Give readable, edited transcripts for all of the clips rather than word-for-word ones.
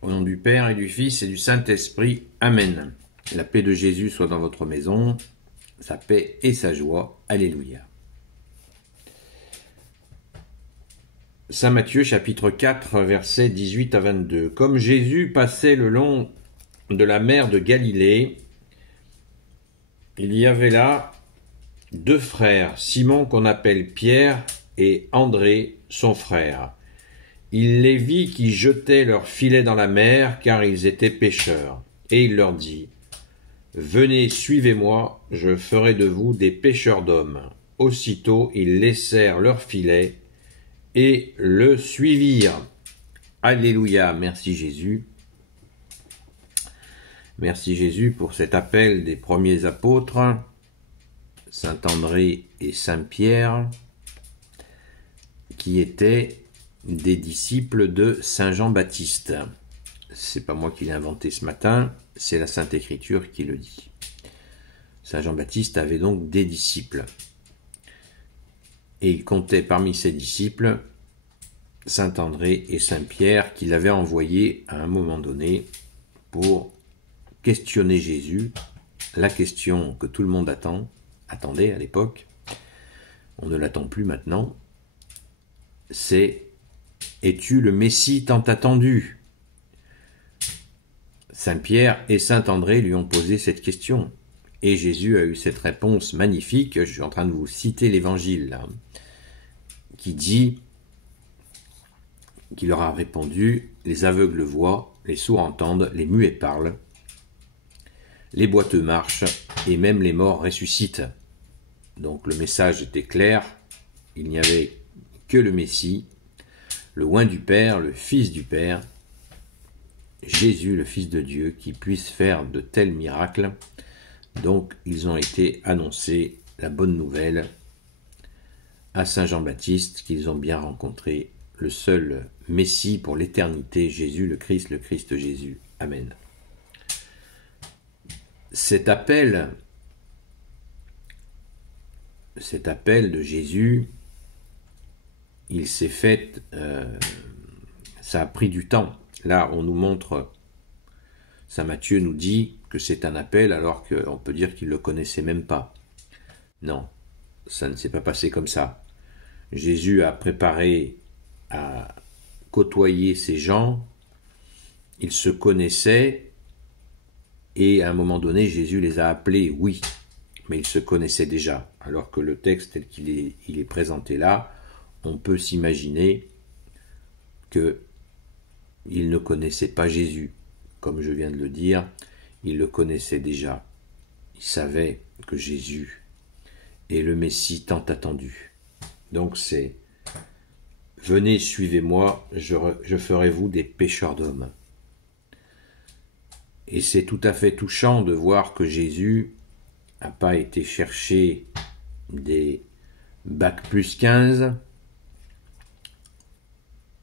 Au nom du Père et du Fils et du Saint-Esprit. Amen. La paix de Jésus soit dans votre maison, sa paix et sa joie. Alléluia. Saint Matthieu chapitre 4 versets 18 à 22. Comme Jésus passait le long de la mer de Galilée, il y avait là deux frères, Simon qu'on appelle Pierre et André son frère. Il les vit qui jetaient leurs filets dans la mer, car ils étaient pêcheurs. Et il leur dit, « Venez, suivez-moi, je ferai de vous des pêcheurs d'hommes. » Aussitôt, ils laissèrent leurs filets et le suivirent. Alléluia, merci Jésus. Merci Jésus pour cet appel des premiers apôtres, Saint André et Saint Pierre, qui étaient des disciples de Saint Jean-Baptiste. C'est pas moi qui l'ai inventé ce matin, c'est la Sainte Écriture qui le dit. Saint Jean-Baptiste avait donc des disciples. Et il comptait parmi ses disciples Saint André et Saint Pierre qu'il avait envoyés à un moment donné pour questionner Jésus, la question que tout le monde attendait à l'époque, on ne l'attend plus maintenant, c'est « Es-tu le Messie tant attendu ?» Saint Pierre et Saint André lui ont posé cette question. Et Jésus a eu cette réponse magnifique, je suis en train de vous citer l'évangile là, qui dit, qui leur a répondu, « Les aveugles voient, les sourds entendent, les muets parlent, les boiteux marchent, et même les morts ressuscitent. » Donc le message était clair, il n'y avait que le Messie, le oint du Père, le Fils du Père, Jésus, le Fils de Dieu, qui puisse faire de tels miracles. Donc, ils ont été annoncés, la bonne nouvelle, à Saint Jean-Baptiste, qu'ils ont bien rencontré le seul Messie pour l'éternité, Jésus, le Christ Jésus. Amen. Cet appel de Jésus, il s'est fait, ça a pris du temps. Là, on nous montre, Saint Matthieu nous dit que c'est un appel alors qu'on peut dire qu'il ne le connaissait même pas. Non, ça ne s'est pas passé comme ça. Jésus a préparé à côtoyer ces gens, ils se connaissaient et à un moment donné, Jésus les a appelés, oui, mais ils se connaissaient déjà. Alors que le texte tel qu'il est présenté là, on peut s'imaginer que ils ne connaissaient pas Jésus. Comme je viens de le dire, ils le connaissaient déjà. Ils savaient que Jésus est le Messie tant attendu. Donc c'est « Venez, suivez-moi, je ferai vous des pêcheurs d'hommes. » Et c'est tout à fait touchant de voir que Jésus n'a pas été chercher des bac plus 15.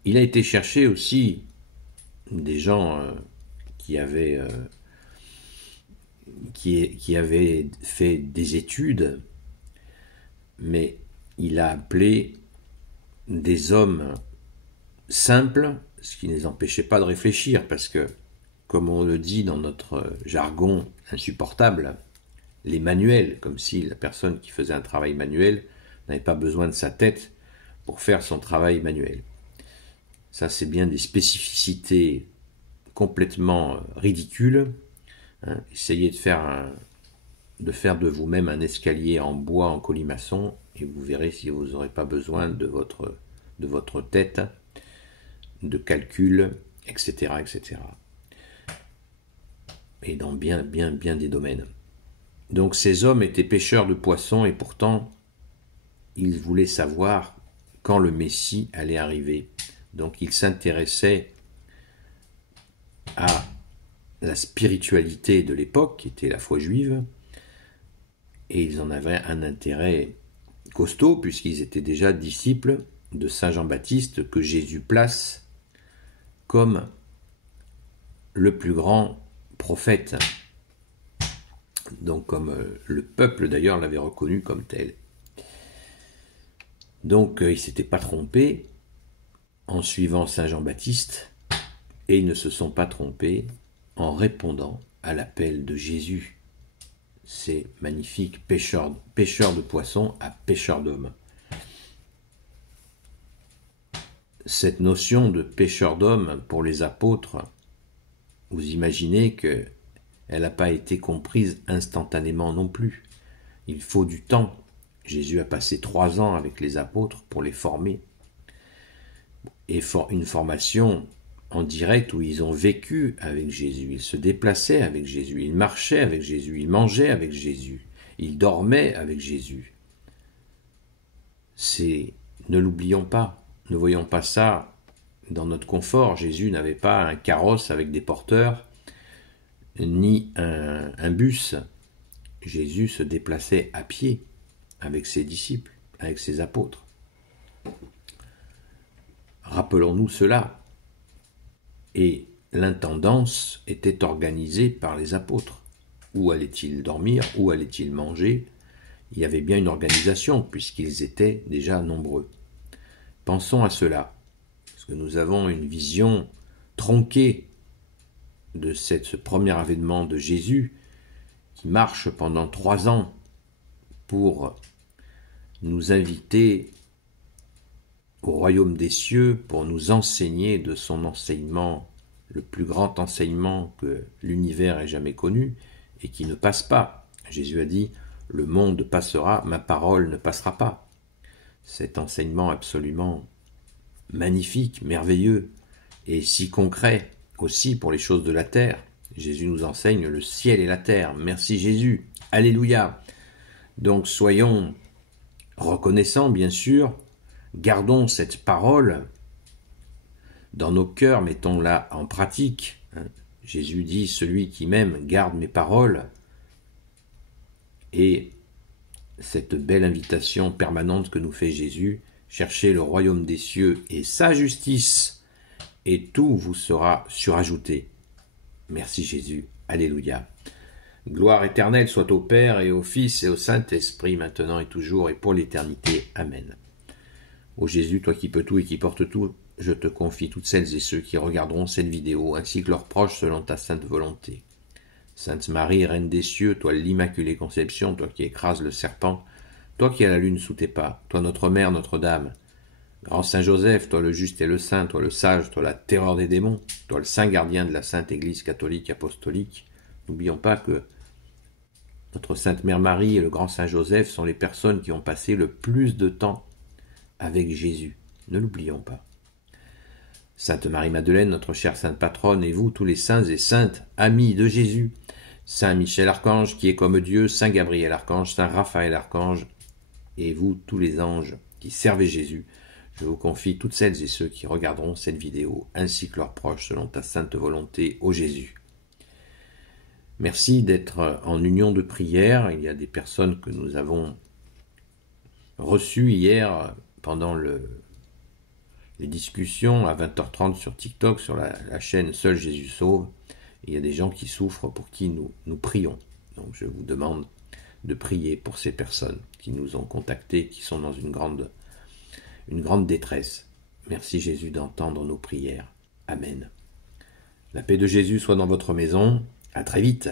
Il a été chercher aussi des gens qui avaient fait des études, mais il a appelé des hommes simples, ce qui ne les empêchait pas de réfléchir, parce que, comme on le dit dans notre jargon insupportable, les manuels, comme si la personne qui faisait un travail manuel n'avait pas besoin de sa tête pour faire son travail manuel. Ça, c'est bien des spécificités complètement ridicules. Hein. Essayez de faire de vous-même un escalier en bois, en colimaçon, et vous verrez si vous n'aurez pas besoin de votre tête, de calcul, etc., etc. Et dans bien des domaines. Donc ces hommes étaient pêcheurs de poissons et pourtant ils voulaient savoir quand le Messie allait arriver. Donc ils s'intéressaient à la spiritualité de l'époque, qui était la foi juive, et ils en avaient un intérêt costaud, puisqu'ils étaient déjà disciples de Saint Jean-Baptiste, que Jésus place comme le plus grand prophète. Donc comme le peuple d'ailleurs l'avait reconnu comme tel. Donc il ne s'était pas trompé en suivant Saint Jean-Baptiste, Et ils ne se sont pas trompés en répondant à l'appel de Jésus. C'est magnifique, pêcheur de poissons à pêcheur d'hommes. Cette notion de pêcheur d'hommes pour les apôtres, vous imaginez qu'elle n'a pas été comprise instantanément non plus. Il faut du temps. Jésus a passé 3 ans avec les apôtres pour les former. Et une formation en direct où ils ont vécu avec Jésus, ils se déplaçaient avec Jésus, ils marchaient avec Jésus, ils mangeaient avec Jésus, ils dormaient avec Jésus. Ne l'oublions pas, ne voyons pas ça dans notre confort. Jésus n'avait pas un carrosse avec des porteurs, ni un bus. Jésus se déplaçait à pied avec ses disciples, avec ses apôtres. Rappelons-nous cela. Et l'intendance était organisée par les apôtres. Où allaient-ils dormir? Où allaient-ils manger? Il y avait bien une organisation, puisqu'ils étaient déjà nombreux. Pensons à cela, parce que nous avons une vision tronquée de ce premier avènement de Jésus, qui marche pendant 3 ans pour nous inviter au royaume des cieux, pour nous enseigner de son enseignement, le plus grand enseignement que l'univers ait jamais connu, et qui ne passe pas. Jésus a dit, le monde passera, ma parole ne passera pas. Cet enseignement absolument magnifique, merveilleux, et si concret aussi pour les choses de la terre. Jésus nous enseigne le ciel et la terre. Merci Jésus. Alléluia. Donc soyons reconnaissants, bien sûr. Gardons cette parole dans nos cœurs, mettons-la en pratique. Jésus dit, celui qui m'aime garde mes paroles. Et cette belle invitation permanente que nous fait Jésus, cherchez le royaume des cieux et sa justice, et tout vous sera surajouté. Merci Jésus. Alléluia. Gloire éternelle soit au Père et au Fils et au Saint-Esprit, maintenant et toujours et pour l'éternité. Amen. Ô Jésus, toi qui peux tout et qui portes tout, je te confie toutes celles et ceux qui regarderont cette vidéo, ainsi que leurs proches selon ta sainte volonté. Sainte Marie, Reine des cieux, toi l'Immaculée Conception, toi qui écrases le serpent, toi qui as la lune sous tes pas, toi notre Mère, Notre-Dame, Grand Saint Joseph, toi le juste et le saint, toi le sage, toi la terreur des démons, toi le saint gardien de la Sainte Église catholique apostolique, n'oublions pas que notre Sainte Mère Marie et le Grand Saint Joseph sont les personnes qui ont passé le plus de temps avec Jésus. Ne l'oublions pas. Sainte Marie-Madeleine, notre chère Sainte Patronne, et vous, tous les saints et saintes, amis de Jésus, Saint Michel Archange, qui est comme Dieu, Saint Gabriel Archange, Saint Raphaël Archange, et vous, tous les anges qui servez Jésus, je vous confie toutes celles et ceux qui regarderont cette vidéo, ainsi que leurs proches, selon ta sainte volonté, ô Jésus. Merci d'être en union de prière. Il y a des personnes que nous avons reçues hier pendant les discussions à 20h30 sur TikTok, sur la chaîne Seul Jésus Sauve. Il y a des gens qui souffrent pour qui nous prions. Donc je vous demande de prier pour ces personnes qui nous ont contactés, qui sont dans une grande détresse. Merci Jésus d'entendre nos prières. Amen. La paix de Jésus soit dans votre maison. À très vite.